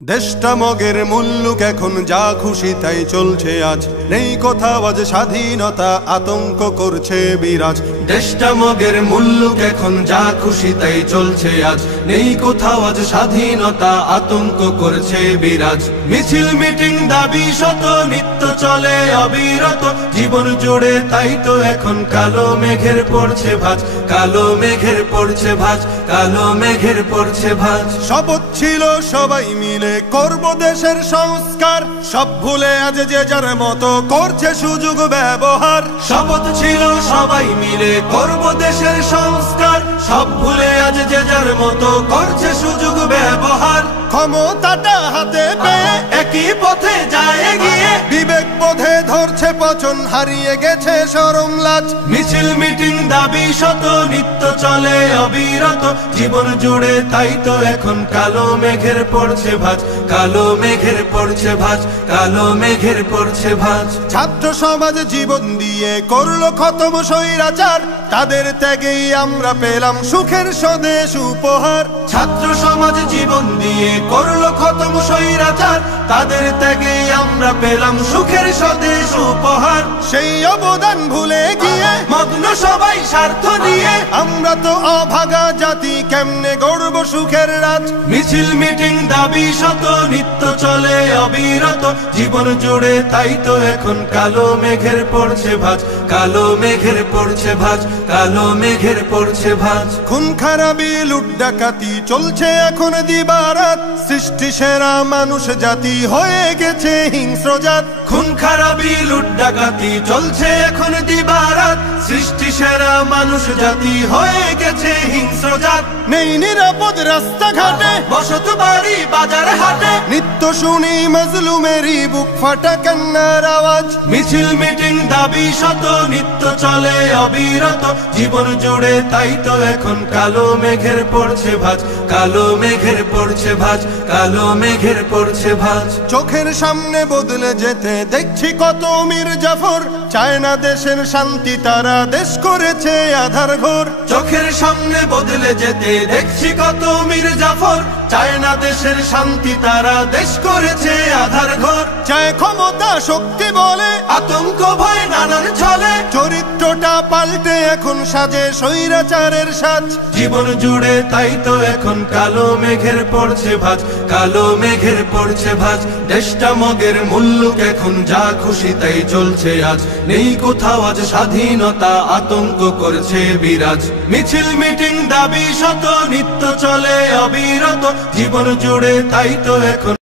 দেশটা মগের মুল্লুক এখন যা খুশি তাই চলছে আজ, নেই কোথাও আজ স্বাধীনতা, আতঙ্ক করছে বিরাজ। দেশটা মগের মুল্লুক এখন যা খুশি তাই চলছে আজ, নেই কোথাও আজ স্বাধীনতা, আতঙ্ক করছে বিরাজ। মিছিল মিটিং দাবি শত নিত্য চলে অবিরত, জীবন জুড়ে তাই তো এখন কালো মেঘের পড়ছে ভাঁজ, কালো মেঘের পড়ছে ভাঁজ, কালো মেঘের পড়ছে ভাঁজ। শপথ ছিল সবাই মিলে করব দেশের সংস্কার, সব ভুলে আজ যে যার মতো করছে সুযোগ ব্যবহার। শপথ ছিল সবাই মিলে করব দেশের সংস্কার, সব ভুলে আজ যে যার মতো করছে সুযোগ ব্যবহার। ক্ষমতাটা হাতে পেয়ে একই পথে যায় এগিয়ে, বিবেক বোধে ধরছে পচন, হারিয়ে গেছে শরম লাজ। মিছিল মিটিং দাবি শত নিত্য চলে অবিরত, জীবন জুড়ে তাই তো এখন কালো মেঘের পড়ছে ভাঁজ, কালো মেঘের পড়ছে ভাঁজ, কালো মেঘের পড়ছে ভাঁজ। ছাত্র সমাজ জীবন দিয়ে করলো খতম স্বৈরাচার, তাদের ত্যাগেই আমরা পেলাম সুখের স্বদেশ উপহার। ছাত্র সমাজ জীবন দিয়ে করলো খতম স্বৈরাচার, তাদের ত্যাগেই আমরা পেলাম সুখের স্বদেশ উপহার। সেই অবদান ভুলে গিয়ে মগ্ন সবাই স্বার্থ নিয়ে, আমরা তো অভাগা জাতি, কেমনে গড়ব সুখের রাজ। মিছিল মিটিং দাবি শত নিত্য চলে অবিরত, জীবন জুড়ে তাই তো এখন কালো মেঘের পড়ছে ভাঁজ, কালো মেঘের পড়ছে ভাঁজ, কালো মেঘের পড়ছে ভাঁজ। খুন খারাপি লুট ডাকাতি চলছে এখন দিবারাত, সৃষ্টি সেরা মানুষ জাতি হয়ে গেছে হিংস্র জাত। খুন খারাপি লুট ডাকাতি চলছে এখন দিবারাত, সৃষ্টি সেরা মানুষ জাতি হয়ে গেছে হিংস্র জাত। নেই নিরাপদ রাস্তাঘাটে, বসত বাড়ি বাজার হাটে, নিত্য শুনি মজলুমেরই বুক ফাটা কান্নার আওয়াজ। মিছিল মিটিং দাবি শত নিত্য চলে অবিরত, জীবন জুড়ে তাই তো এখন কালো মেঘের পড়ছে ভাঁজ, কালো মেঘের পড়ছে ভাঁজ, কালো মেঘের পড়ছে ভাঁজ। চোখের সামনে বদলে যেতে দেখছি কত মীর জাফর, চায় না দেশের শান্তি, তারা দেশ করেছে আধার ঘর। চোখের সামনে বদলে যেতে দেখছি কত মীর জাফর, চায় না দেশের শান্তি, তারা দেশ করেছে আধার ঘর। চায় ক্ষমতা শক্তি বলে, আতঙ্ক ভয় নানান ছলে, চরিত্রটা পাল্টে এখন সাজে স্বৈরাচারের সাজ। জীবন জুড়ে তাই তো এখন কালো মেঘের পড়ছে ভাঁজ, কালো মেঘের পড়ছে ভাঁজ। দেশটা মগের মুল্লুক এখন যা খুশি তাই চলছে আজ, নেই কোথাও আজ স্বাধীনতা, আতঙ্ক করছে বিরাজ। মিছিল মিটিং দাবি শত নিত্য চলে অবিরত, জীবন জুড়ে তাই তো এখন